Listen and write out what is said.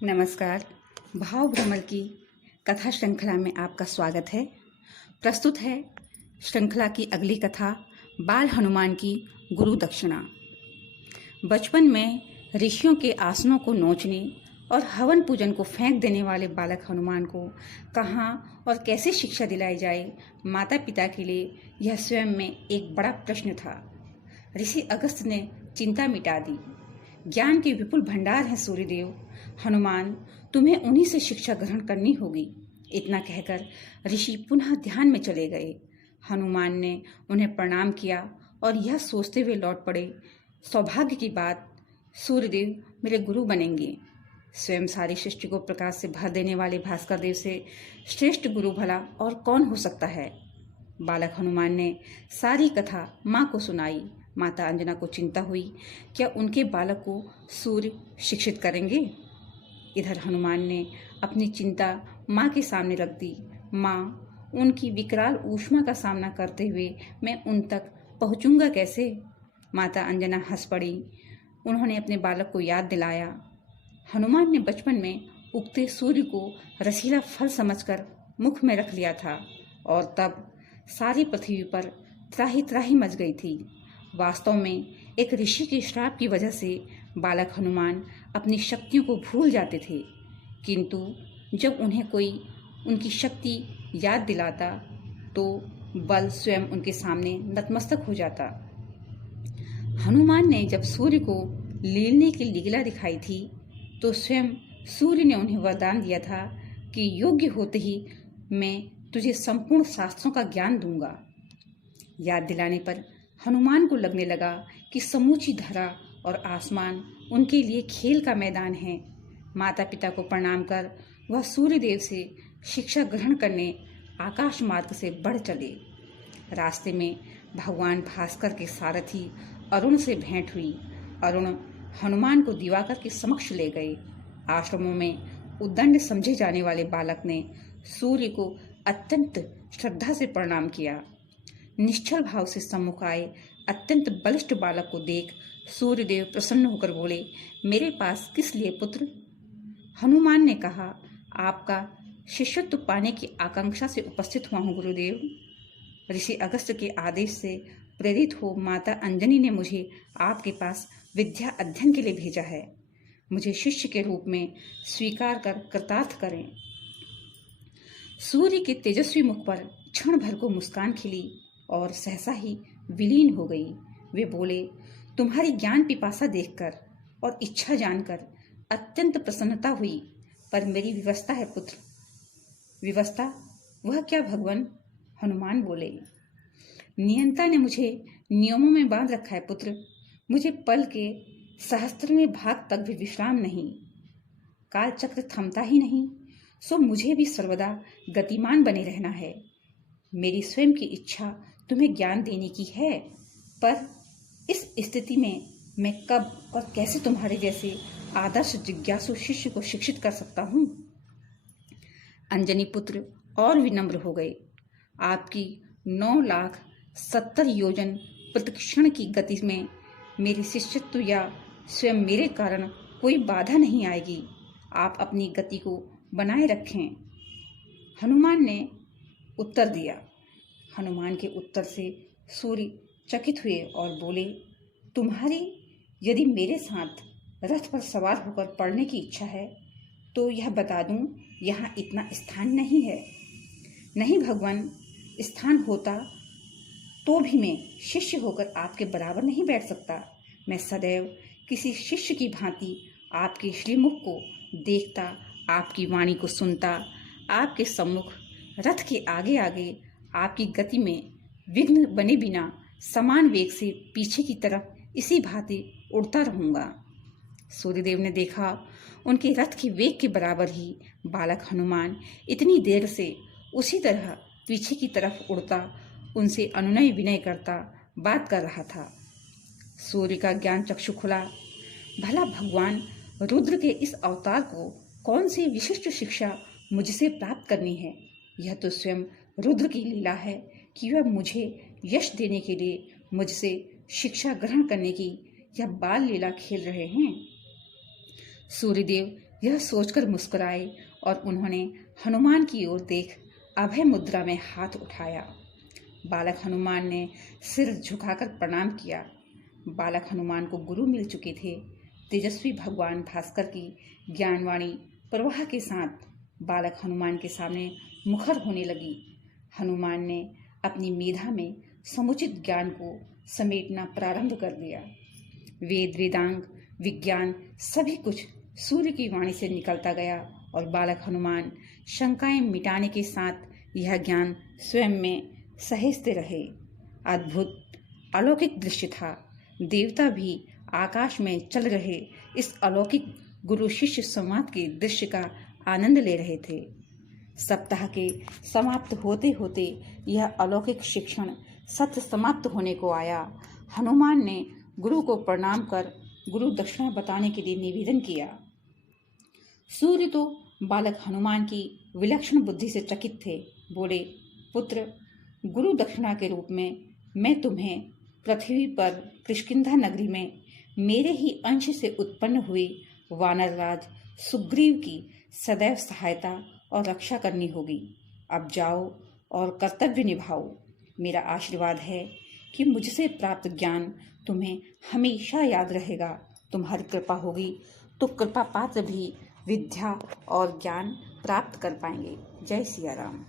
नमस्कार। भाव भ्रमर की कथा श्रृंखला में आपका स्वागत है। प्रस्तुत है श्रृंखला की अगली कथा, बाल हनुमान की गुरु दक्षिणा। बचपन में ऋषियों के आसनों को नोचने और हवन पूजन को फेंक देने वाले बालक हनुमान को कहाँ और कैसे शिक्षा दिलाई जाए, माता पिता के लिए यह स्वयं में एक बड़ा प्रश्न था। ऋषि अगस्त्य ने चिंता मिटा दी। ज्ञान के विपुल भंडार हैं सूर्यदेव, हनुमान तुम्हें उन्हीं से शिक्षा ग्रहण करनी होगी। इतना कहकर ऋषि पुनः ध्यान में चले गए। हनुमान ने उन्हें प्रणाम किया और यह सोचते हुए लौट पड़े, सौभाग्य की बात, सूर्यदेव मेरे गुरु बनेंगे। स्वयं सारी सृष्टि को प्रकाश से भर देने वाले भास्कर देव से श्रेष्ठ गुरु भला और कौन हो सकता है। बालक हनुमान ने सारी कथा माँ को सुनाई। माता अंजना को चिंता हुई, क्या उनके बालक को सूर्य शिक्षित करेंगे। इधर हनुमान ने अपनी चिंता माँ के सामने रख दी। माँ, उनकी विकराल ऊष्मा का सामना करते हुए मैं उन तक पहुँचूंगा कैसे। माता अंजना हंस पड़ी। उन्होंने अपने बालक को याद दिलाया। हनुमान ने बचपन में उगते सूर्य को रसीला फल समझकर मुख में रख लिया था और तब सारी पृथ्वी पर त्राही त्राही मच गई थी। वास्तव में एक ऋषि के श्राप की वजह से बालक हनुमान अपनी शक्तियों को भूल जाते थे, किंतु जब उन्हें कोई उनकी शक्ति याद दिलाता तो बल स्वयं उनके सामने नतमस्तक हो जाता। हनुमान ने जब सूर्य को लीलने की लिगला दिखाई थी तो स्वयं सूर्य ने उन्हें वरदान दिया था कि योग्य होते ही मैं तुझे संपूर्ण शास्त्रों का ज्ञान दूंगा। याद दिलाने पर हनुमान को लगने लगा कि समूची धरा और आसमान उनके लिए खेल का मैदान है। माता पिता को प्रणाम कर वह सूर्यदेव से शिक्षा ग्रहण करने आकाश मार्ग से बढ़ चले। रास्ते में भगवान भास्कर के सारथी अरुण से भेंट हुई। अरुण हनुमान को दिवाकर के समक्ष ले गए। आश्रमों में उद्दंड समझे जाने वाले बालक ने सूर्य को अत्यंत श्रद्धा से प्रणाम किया। निश्चल भाव से सम्मुख आए अत्यंत बलिष्ठ बालक को देख सूर्यदेव प्रसन्न होकर बोले, मेरे पास किस लिए पुत्र। हनुमान ने कहा, आपका शिष्यत्व पाने की आकांक्षा से उपस्थित हुआ हूँ गुरुदेव। ऋषि अगस्त्य के आदेश से प्रेरित हो माता अंजनी ने मुझे आपके पास विद्या अध्ययन के लिए भेजा है। मुझे शिष्य के रूप में स्वीकार कर कृतार्थ करें। सूर्य के तेजस्वी मुख पर क्षण भर को मुस्कान खिली और सहसा ही विलीन हो गई। वे बोले, तुम्हारी ज्ञान पिपासा देखकर और इच्छा जानकर अत्यंत प्रसन्नता हुई, पर मेरी व्यवस्था है पुत्र। व्यवस्था? वह क्या भगवान? हनुमान बोले, नियंता ने मुझे नियमों में बांध रखा है पुत्र। मुझे पल के सहस्त्रवें भाग तक भी विश्राम नहीं। काल चक्र थमता ही नहीं, सो मुझे भी सर्वदा गतिमान बने रहना है। मेरी स्वयं की इच्छा तुम्हें ज्ञान देने की है, पर इस स्थिति में मैं कब और कैसे तुम्हारे जैसे आदर्श जिज्ञासु शिष्य को शिक्षित कर सकता हूँ। अंजनी पुत्र और विनम्र हो गए। आपकी 9,70,000 योजन प्रतिक्षण की गति में मेरी शिष्यत्व या स्वयं मेरे कारण कोई बाधा नहीं आएगी। आप अपनी गति को बनाए रखें। हनुमान ने उत्तर दिया। हनुमान के उत्तर से सूर्य चकित हुए और बोले, तुम्हारी यदि मेरे साथ रथ पर सवार होकर पढ़ने की इच्छा है तो यह बता दूं, यहाँ इतना स्थान नहीं है। नहीं भगवान, स्थान होता तो भी मैं शिष्य होकर आपके बराबर नहीं बैठ सकता। मैं सदैव किसी शिष्य की भांति आपके श्रीमुख को देखता, आपकी वाणी को सुनता, आपके सम्मुख रथ के आगे आगे आपकी गति में विघ्न बने बिना समान वेग से पीछे की तरफ इसी भांति उड़ता रहूंगा। सूर्यदेव ने देखा उनके रथ के वेग के बराबर ही बालक हनुमान इतनी देर से उसी तरह पीछे की तरफ उड़ता, उनसे अनुनय विनय करता बात कर रहा था। सूर्य का ज्ञान चक्षु खुला। भला भगवान रुद्र के इस अवतार को कौन सी विशिष्ट शिक्षा मुझसे प्राप्त करनी है। यह तो स्वयं रुद्र की लीला है कि वह मुझे यश देने के लिए मुझसे शिक्षा ग्रहण करने की यह बाल लीला खेल रहे हैं। सूर्यदेव यह सोचकर मुस्कुराए और उन्होंने हनुमान की ओर देख अभय मुद्रा में हाथ उठाया। बालक हनुमान ने सिर झुकाकर प्रणाम किया। बालक हनुमान को गुरु मिल चुके थे। तेजस्वी भगवान भास्कर की ज्ञानवाणी प्रवाह के साथ बालक हनुमान के सामने मुखर होने लगी। हनुमान ने अपनी मेधा में समुचित ज्ञान को समेटना प्रारंभ कर दिया। वेद, वेदांग, विज्ञान सभी कुछ सूर्य की वाणी से निकलता गया और बालक हनुमान शंकाएं मिटाने के साथ यह ज्ञान स्वयं में सहेजते रहे। अद्भुत अलौकिक दृश्य था। देवता भी आकाश में चल रहे इस अलौकिक गुरु शिष्य संवाद के दृश्य का आनंद ले रहे थे। सप्ताह के समाप्त होते होते यह अलौकिक शिक्षण सत्र समाप्त होने को आया। हनुमान ने गुरु को प्रणाम कर गुरु दक्षिणा बताने के लिए निवेदन किया। सूर्य तो बालक हनुमान की विलक्षण बुद्धि से चकित थे। बोले, पुत्र, गुरु दक्षिणा के रूप में मैं तुम्हें पृथ्वी पर किष्किंधा नगरी में मेरे ही अंश से उत्पन्न हुए वानर राज सुग्रीव की सदैव सहायता और रक्षा करनी होगी। अब जाओ और कर्तव्य निभाओ। मेरा आशीर्वाद है कि मुझसे प्राप्त ज्ञान तुम्हें हमेशा याद रहेगा। तुम्हारी कृपा होगी तो कृपा पात्र भी विद्या और ज्ञान प्राप्त कर पाएंगे। जय सिया राम।